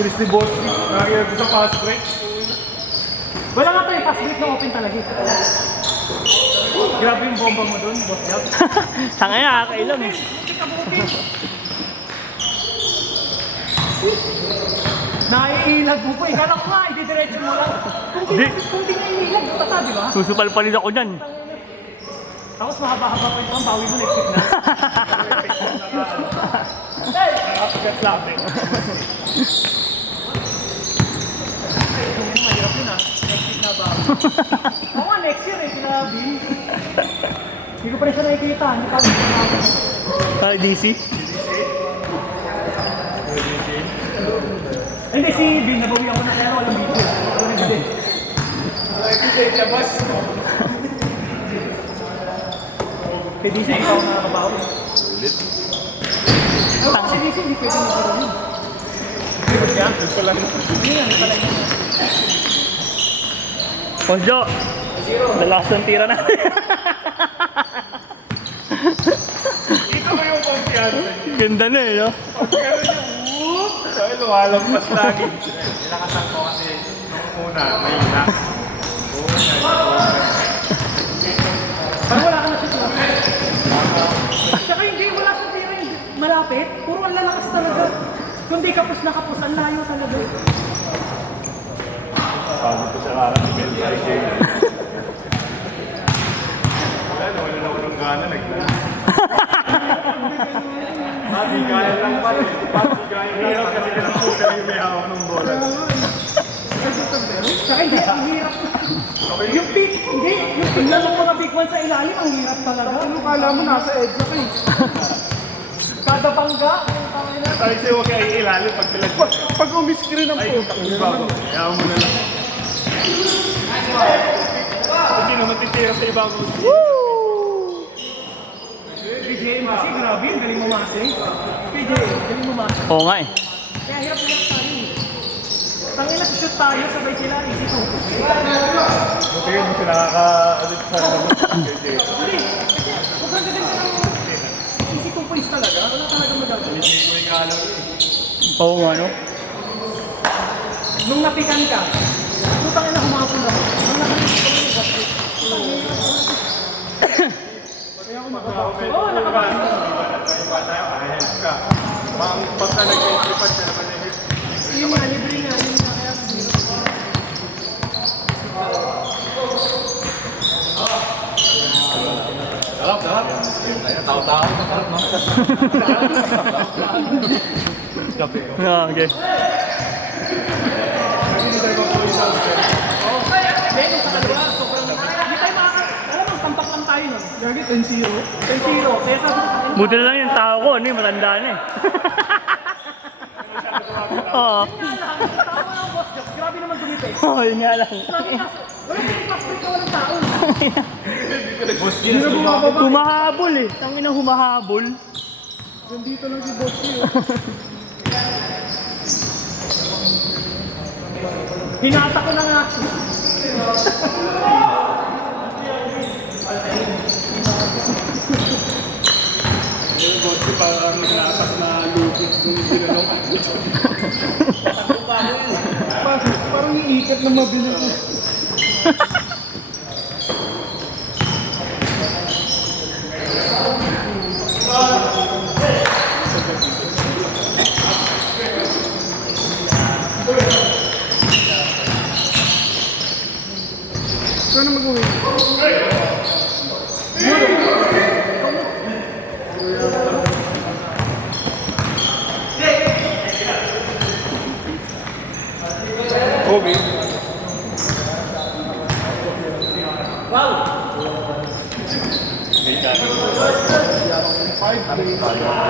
Bilis ni Boss. Nakakilap ko sa fast break. Wala nga tayo, fast break na open talaga. Grabe yung bomba mo dun, Boss Jab. Tangay na, kakailang eh. Naiilag mo po eh. Kala ko nga, i-diretso mo lang. Kung di naiilag, tata, di ba? Susupal-palid ako dyan. Tapos mahaba-haba pa ito, ang bawi mo next week na. Nakapagat lang eh. Mahirap yun ah. Next week na bawi. Oo nga, next year eh, sinabi. Hindi ko pa rin siya nakikita. Hindi pa rin siya nakikita. DC? Hindi, si Bin, nabawi ako na kaya walang video. Walang video. Sa bus. Kay DC, ikaw ang nakakabawi. Ulit. Ay, si DC, hindi pwede nagkaroon yun. Ulit yan. Gusto lang. Hindi nga, hindi pala yun. Ponjo! Lalakas ng tira na. Dito mo yung confiance. Ganda na eh, no? Pero yung whoop! Ay, lumalampas lagi. Nilakasan ko kasi nung una, may ina. Parang wala ka na sa Tsaka hindi, wala sa tira yung malapit. Puro ang lalakas talaga. Kung di kapos na kapos, ang layo talaga. Bago ko sa araw, si Bel IJ. Wala, nawala na ako ng gana, naglalaro. Mabigayan lang pa rin. Mabigayan lang kasi pinagpusa yung may hawak ng bola. Tsaka hindi, ang hirap. Yung big, hindi. Yung tingnan mo mga big one sa ilalim, ang hirap talaga. Ano kala mo nasa edge ako eh. Kada bangga, ang tangin na. Tayo siya huwag kayo ilalim pag pinagpusa. Pag umiskrin ang Ay, bago. Kaya mo na lang. Hindi naman titira sa ibang PJ, Masi, grabe, ang galing mamasi. PJ, galing mamasi. Oo nga eh. Kaya hirap na tayo. Tangina, shoot tayo, sabay sila, easy to. Buti yun, hindi nakaka-alit sa labas. Hindi, sobrang gaganda ng easy 2 points talaga. Wala talaga magagawa. Hindi ko ikalaw yun. Oo nga, no? Nung napikan ka, putang ina humapon ako. Nung napikan ka, kaya ako makapapit. Oo, nakapapit. Iba tayo, kahit ka. Pagka nag-entry siya naman na-hit. Yun nga, libre nga, yun nga, kaya Sarap. Tao-tao. Masarap, no? Kape. Ah, okay. Hindi, nung sa kalawa, sobrang, hindi tayo alam mo, tampak lang tayo nun. Gagi, 10-0. 10-0, kaya sabi ko, Buti na lang yung tao ko, ano eh, matanda na eh. Oo. tao mo lang, boss. Grabe naman dumipay. Oo, yun nga lang. Sabi na, wala kayong plastic ka, walang tao. Boss Gina, Humahabol eh. Tangin na humahabol. Nandito lang si boss niyo. Hinata ko na nga. boss ko parang natas na lupit nung sinanong. Parang iikat na mabilis. Ano mag-uwi? Kobe.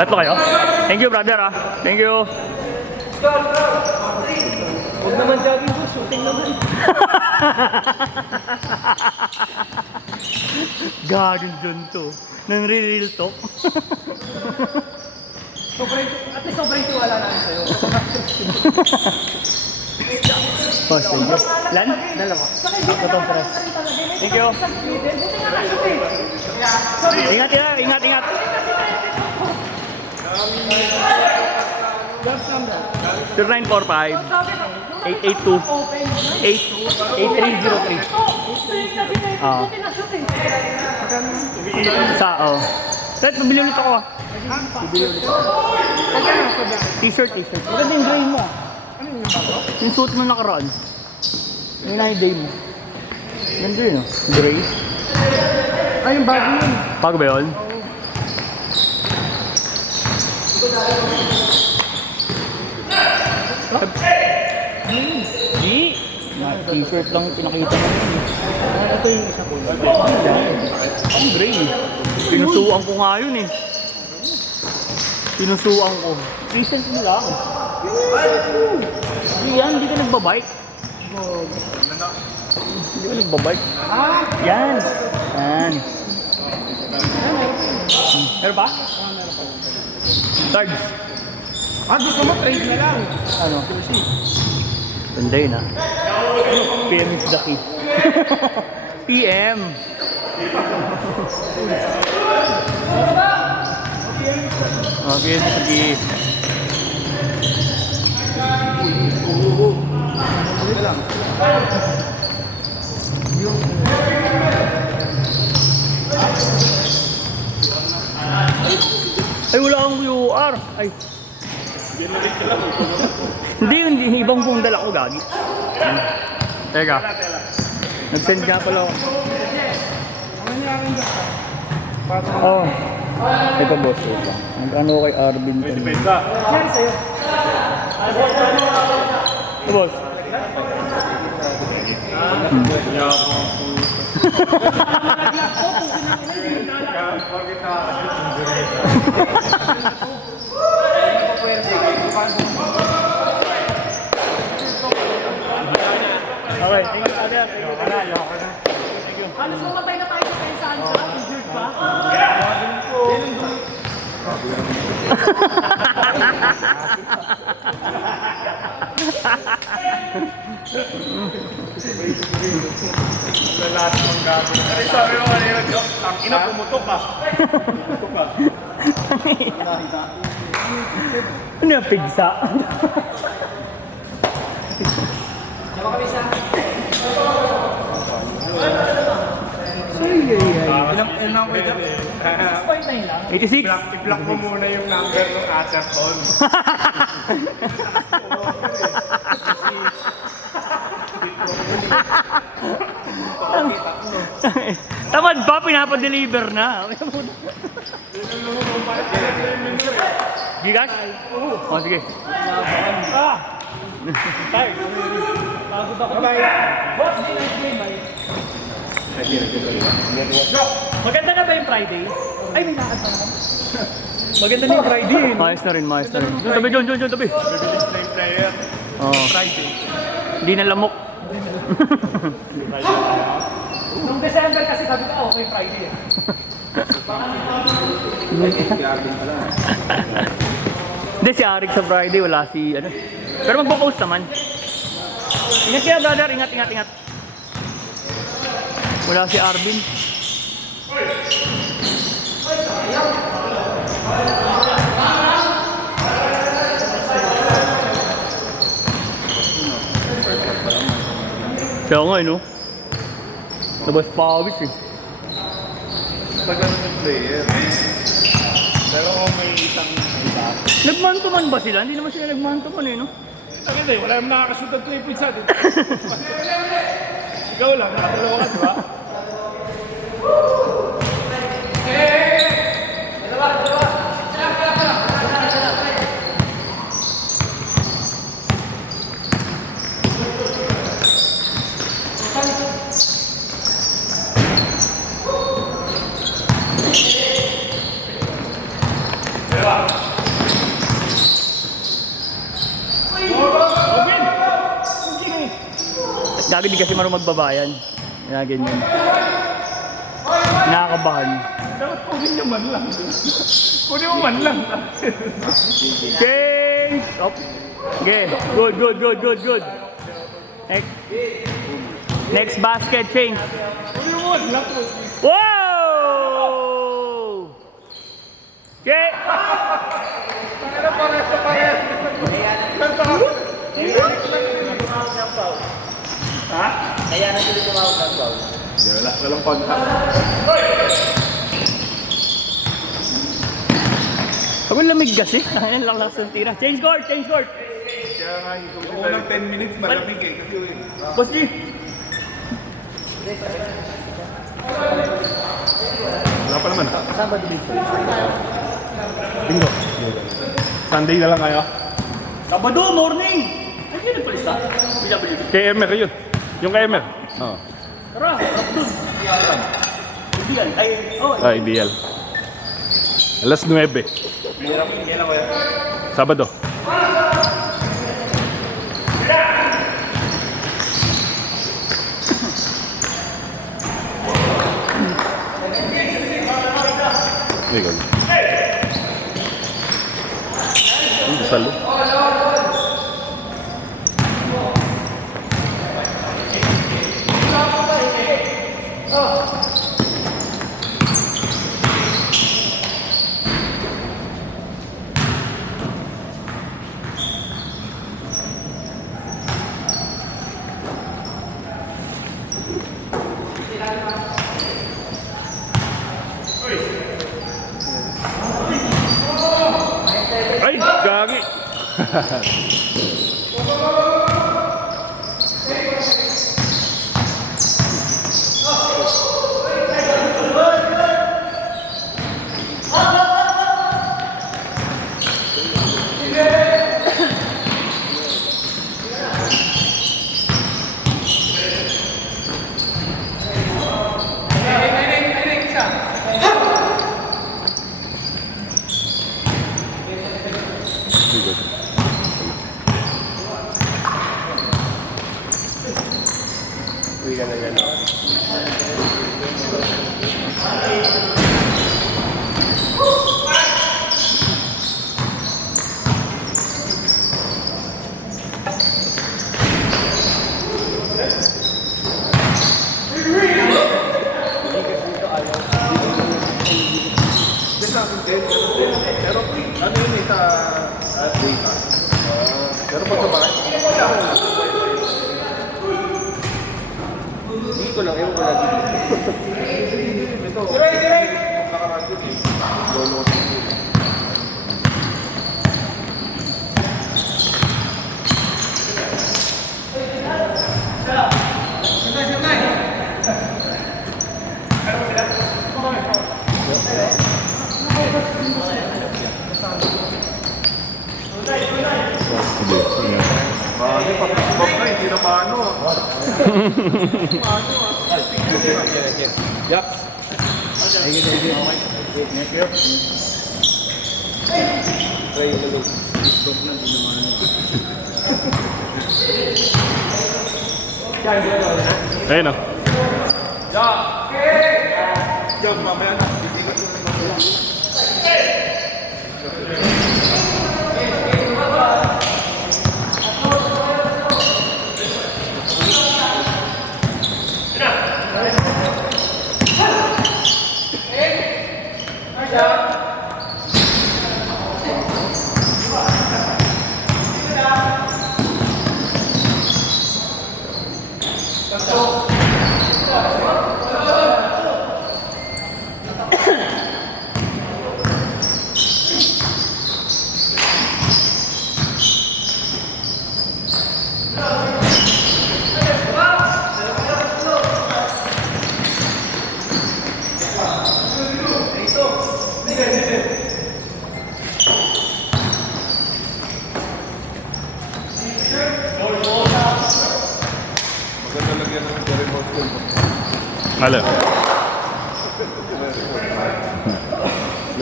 Tatlo kayo? Thank you, brother ah. Thank you. Huwag naman jogging ko, shooting naman. Galing dun to. Nang real talk. At least sobrang tiwala namin sa'yo. Boss, thank you. Lan? Dalawa. Ako tong press. Thank you. Buti nga na-shoot eh. Ingat, ingat. That's number? 0945 882 8303. Ah. Sa, oh. Kahit mabili ulit ako ah. T-shirt. Maganda yung gray mo. Yung suit mo nakaraan. Yung 9 day mo. Ganda yun oh. Gray. Ay, yung bago yun. Bago ba yun? Di. T-shirt lang pinakita mo yun. Ito yung isa ko. Ang gray eh. Pinusuan ko nga yun eh. Pinusuan ko. Recent mo lang. Hindi yan, hindi ka nagbabike. Hindi ka nagbabike. Yan. Yan. Meron ba? Third. Gusto mo trade na lang. Ano? Ganda yun ah. PM is the key. PM. Oh, PM is the key. Ay, wala akong QR. Ay. Hindi. Ibang phone dala ko, gagi. Teka. Nag-send nga pala ako. Oh. Ito boss. Ito. Ano kay Arvin? Pesa. Yan sa'yo. Ito boss. Okay, thank you, Father. Halos mamatay na tayo sa pensahan ka. Injured ba? Lahat ng gato. Ano sabi mo kanina, Dok? Ang ina, pumutok ka. Pumutok ka. Ano yung pigsa? Ilang ko ito? 6.9 lang. 86? I-block mo muna yung number ng Atherton. Tamad ba? Pinapadeliver na. Gigas? Oo. Oh, sige. Pagod ako. Boss, di na game ay. Maganda na ba yung Friday? Ay, may lakad pa naman. Maganda na yung Friday. Maayos na rin. Doon, tabi, John, tabi. Bibilis na yung player. Oh. Friday. Hindi na lamok. Nung December kasi sabi ko, okay, Friday eh. Hindi, si Arik sa Friday, wala si, ano. Pero magpo-post naman. Ingat kaya, brother. Ingat. Wala si Arvin. Kaya nga, no? Labas pawis eh. Sa ganun yung player. Pero kung may isang iba. Nagmantuman ba sila? Hindi naman sila nagmantuman eh, no? Ang ganda eh, wala naman nakakashoot ng 3 points natin. Ikaw lang, nakadalawa ka, di ba? Lagi di kasi marunong magbabayan. Kaya ganyan. Nakakabahan. Dapat kunin niya man lang. Kunin mo man lang. Change! Up. Okay. Good. Next basket, change. Kunin mo man lang. Wow! Okay. Pareho. Ha? Kaya na sila tumawag ng foul. Walang contact. Ako lamig kasi. Ayan lang lakas ng tira. Change court! Change court! Kaya nga yung unang 10 minutes malamig eh. Kasi Boss G! wala pa naman. Sabado dito. Bingo. Sunday na lang kayo. Sabado, morning! Ay, yun ang palisa. BWB. Kay Emer yun. Yung kay Emer. Oo. Tara, Sabado. Hindi yan. Ay, oh. Ah, ideal. Alas 9. Sabado. Ikaw. Ang salo. Ay, gagi. Pero ano yun eh sa data? Pero pag sa bahay, dito lang, ewan ko lagi dito. Ito, nakaradyo eh. Lolo. Bakit pag-pag na, hindi na paano ah. Paano ah. Yup. Thank you. Thank you. Try yung lalo. Stop na, hindi naman ano. Ayun o. Yup, mamaya na. Ano?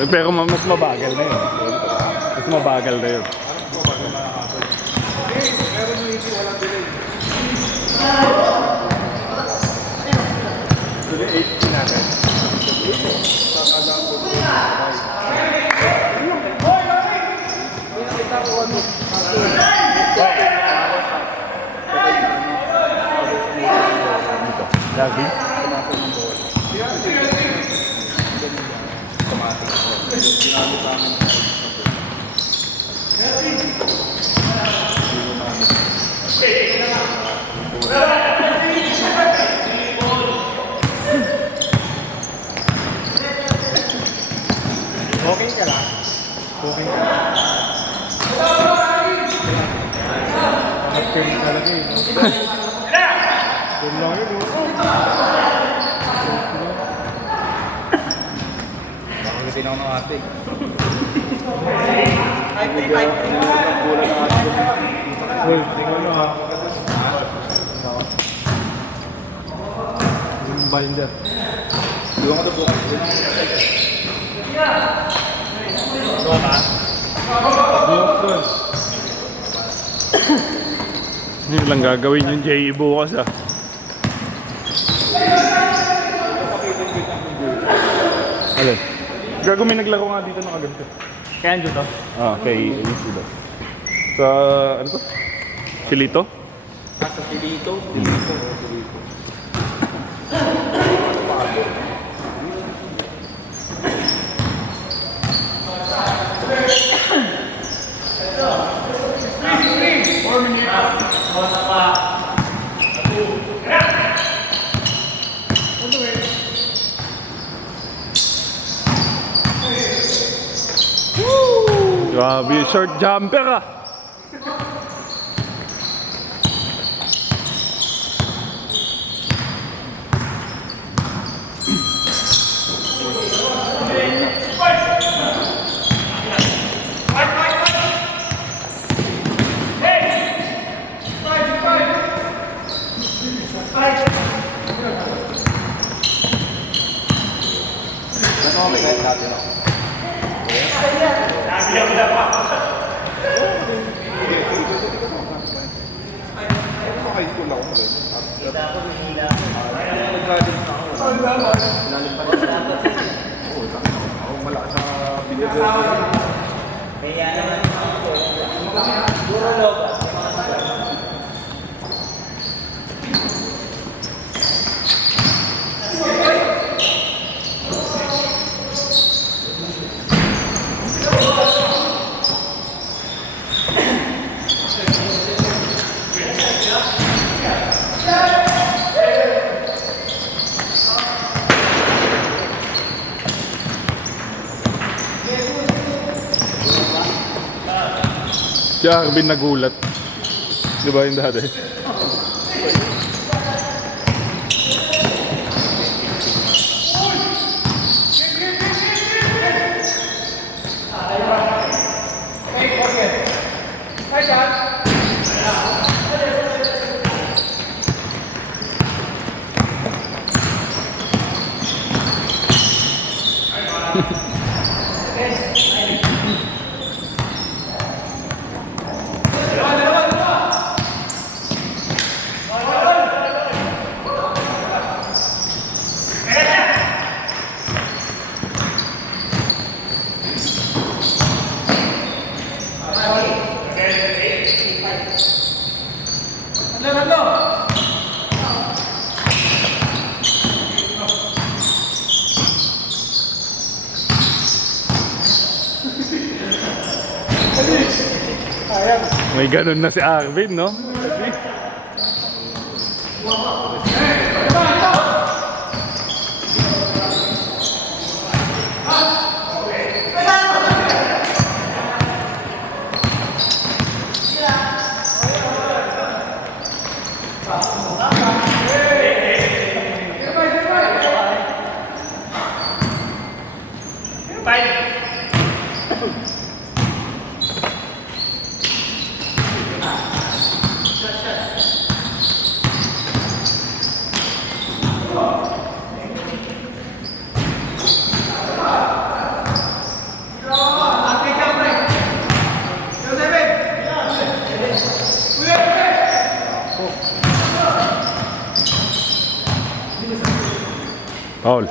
Pero mas mabagal na yun. Mas mabagal na yun. Lagi? Same talaga eh. Yun lang yun oh. Ulitin ako ng ate. Uy, tingnan mo ha. Yung binder. Doon ko ito bukas. Bukas doon. Hindi lang gagawin yung JE bukas ah. Alin? Gago may naglaro nga dito ng kaganto. Kaya andyo to? Ah, kay Lucido. Sa ano to? Silito? Sa Pilito. Grabe, short jumper ah. Ano may kahit natin ako? High school ako rin. Nag-graduate na ako. Sinalipan ko. Oo, takit ako. Malakas sa binigay. Si Arvin nagulat. Di ba yung dati? May ganun na si Arvin, no? Paul.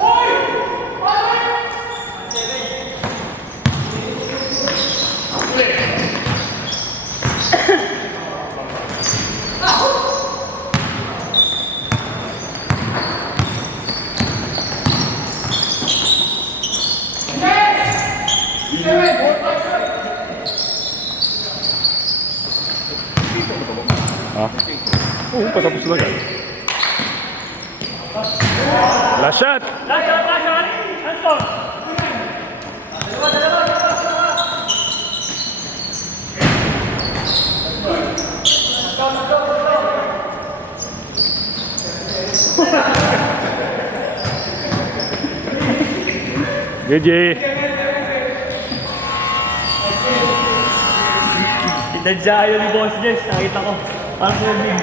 Ah? Oo, patapos na agad. Last shot! Last shot! Last shot! Handscore! Dalawa! GG! Tinadya yun ni Boss Jess, nakita ko. Parang swimming.